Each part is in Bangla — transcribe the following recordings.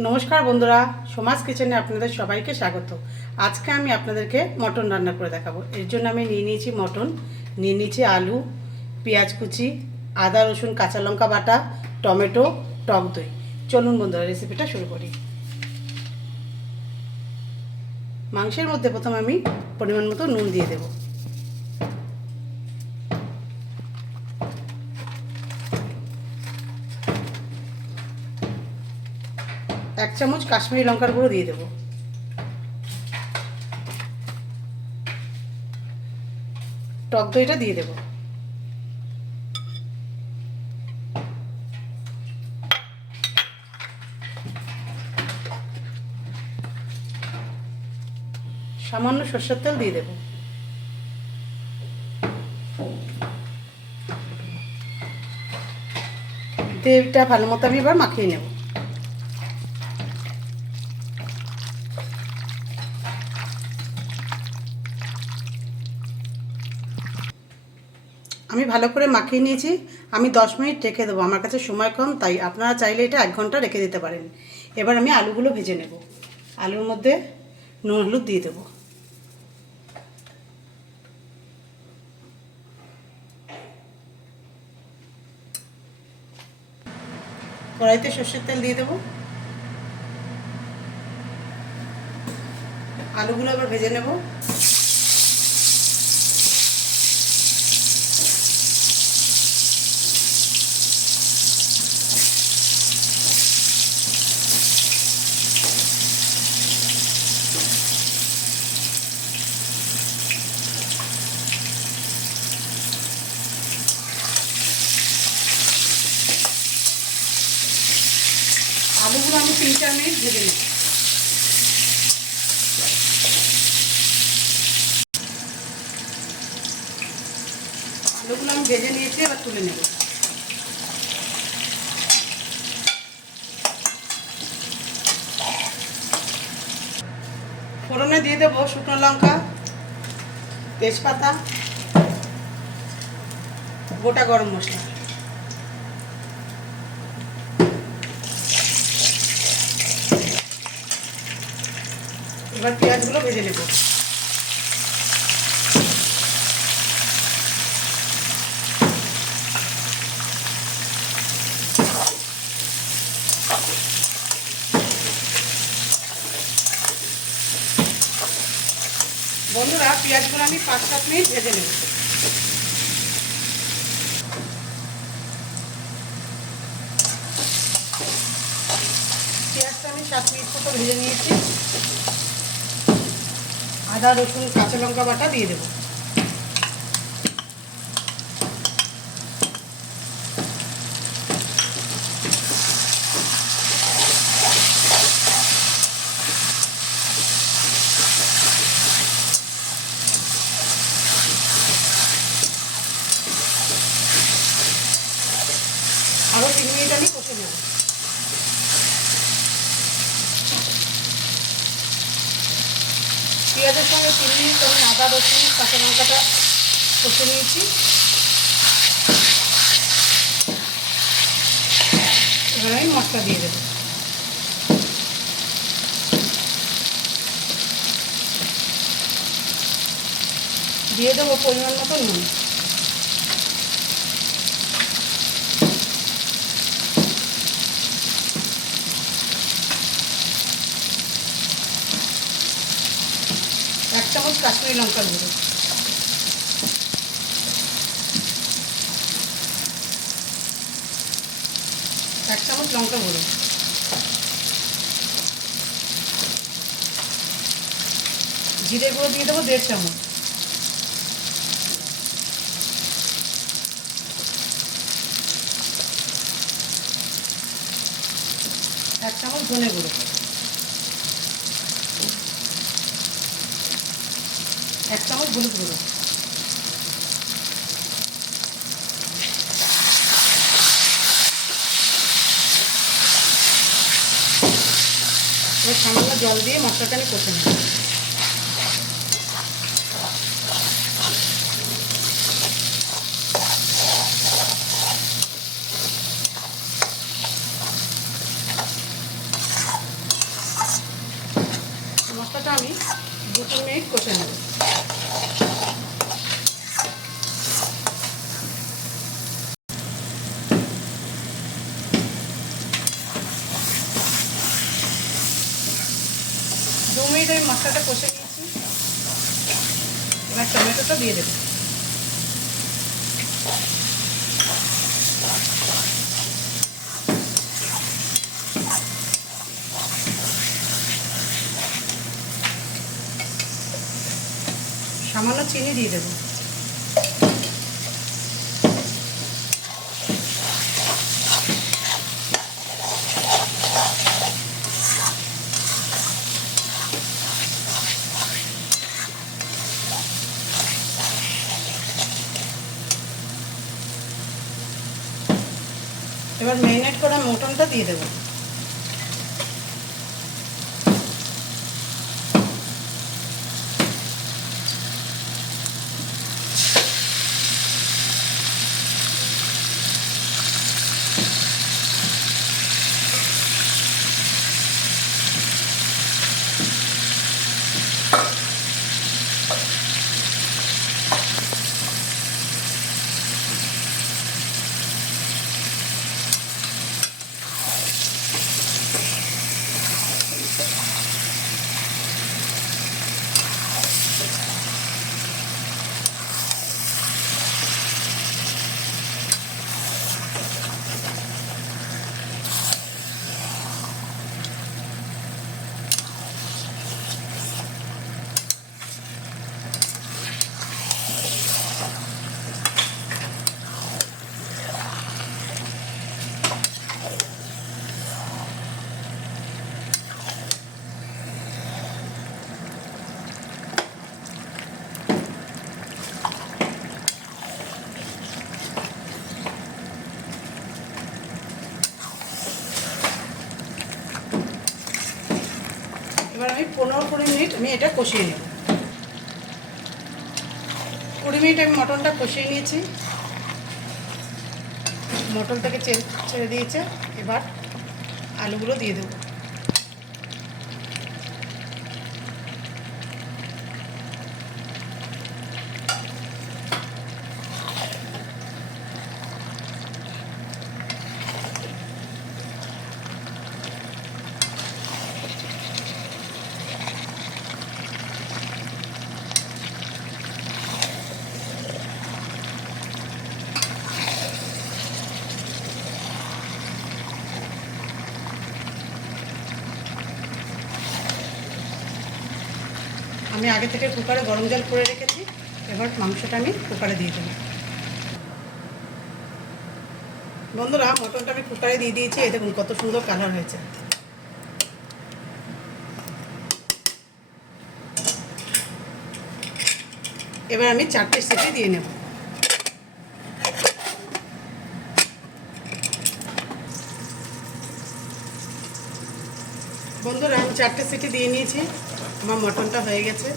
নমস্কার বন্ধুরা, সমাজ কিচেনে আপনাদের সবাইকে স্বাগত। আজকে আমি আপনাদেরকে মটন রান্না করে দেখাবো। এর জন্য আমি নিয়ে নিয়েছি মটন, নিয়ে নিয়েছি আলু, পেঁয়াজ কুচি, আদা রসুন কাঁচা লঙ্কা বাটা, টমেটো, টক দই। চলুন বন্ধুরা রেসিপিটা শুরু করি। মাংসের মধ্যে প্রথমে আমি পরিমাণ মতো নুন দিয়ে দেবো। এক চামচ কাশ্মীরি লঙ্কার গুঁড়ো দিয়ে দেবো। টক দইটা দিয়ে দেবো। সামান্য সরষের তেল দিয়ে দেবো। তেলটা ভালো মতো আমি এবার মাখিয়ে নেব। আমি ভালো করে মাখিয়ে নিয়েছি। আমি 10 মিনিট রেখে দেবো। আমার কাছে সময় কম, তাই আপনারা চাইলে এটা 1 ঘন্টা রেখে দিতে পারেন। এবার আমি আলুগুলো ভেজে নেব। আলুর মধ্যে নুন হলুদ দিয়ে দেবো। কড়াইতে সর্ষের তেল দিয়ে দেবো। আলুগুলো এবার ভেজে নেব। আলুগুলো আমি 3-4 মিনিট ভেজে নেব। আলুগুলো আমি ভেজে নিয়েছি, এবার তুলে নেব। ফোড়নে দিয়ে দেবো শুকনো লঙ্কা, তেজপাতা, গোটা গরম মশলা। এবার পেঁয়াজগুলো ভেজে নেব। বন্ধুরা, পেঁয়াজগুলো আমি 5-7 মিনিট ভেজে নেব। পেঁয়াজটা আমি 7 মিনিট মতো ভেজে নিয়েছি। আদা রসুন কাঁচা লঙ্কা বাটা দিয়ে দেবো। আরও 3 মিনিট আমি কষে নেব। পেঁয়াজের সঙ্গে 3 মিনিট আমি আদা রসুন কাঁচা লঙ্কাটা কষে নিয়েছি। এবার আমি মশলা দিয়ে দেবো। দিয়ে দেবো পরিমাণ মতো নুন। এক চামচ কাশ্মীরি লঙ্কার গুঁড়ো। এক চামচ লঙ্কা গুঁড়ো। জিরে গুঁড়ো দিয়ে দেবো 1.5 চামচ। এক চামচ ধনে গুঁড়ো। এক চামচ হলুদ গুঁড়ো। এবার সামান্য জল দিয়ে মশলাটা আমি কষে নেব। আমি 2-3 মিনিট কষে নেব। দু মিনিট আমি মশলাটা কষে নিয়েছি। এবার টমেটোটা দিয়ে দেবো। সামান্য চিনি দিয়ে দেবো। এবার ম্যারিনেট করা মটনটা দিয়ে দেবো। এবার আমি 15-20 মিনিট আমি এটা কষিয়ে নেব। 20 মিনিট আমি মটনটা কষিয়ে নিয়েছি। মটন থেকে ছেড়ে দিয়েছে। এবার আলুগুলো দিয়ে দেবো। আমি আগে থেকে কুকারে গরম জল করে রেখেছি। এবার মাংসটা আমি কুকারে দিয়ে দেবো। বন্ধুরা, মটনটা আমি কুকারে দিয়ে দিয়েছি। এই দেখুন কত সুন্দর কালার হয়েছে। এবার আমি 4টে সিটি দিয়ে নেব। বন্ধুরা, আমি 4টে সিটি দিয়ে নিয়েছি। আমার মটনটা হয়ে গেছে।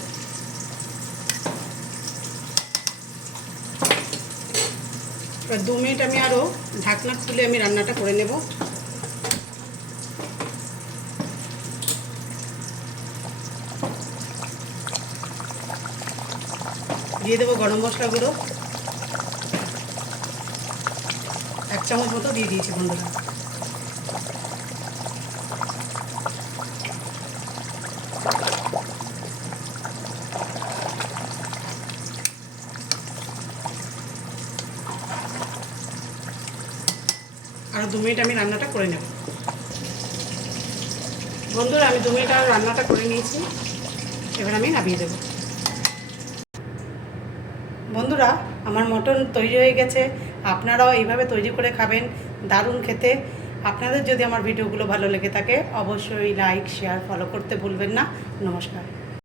এবার 2 মিনিট আমি আরও ঢাকনা খুলে আমি রান্নাটা করে নেব। দিয়ে দেবো গরম মশলা গুঁড়ো। 1 চামচ মতো দিয়ে দিয়েছি বন্ধুরা। আর 2 মিনিট আমি রান্নাটা করে নেব। বন্ধুরা, আমি 2 মিনিট আর রান্নাটা করে নিয়েছি। এবার আমি নামিয়ে দেব। বন্ধুরা, আমার মটন তৈরি হয়ে গেছে। আপনারাও এইভাবে তৈরি করে খাবেন, দারুণ খেতে। আপনাদের যদি আমার ভিডিওগুলো ভালো লেগে থাকে অবশ্যই লাইক, শেয়ার, ফলো করতে ভুলবেন না। নমস্কার।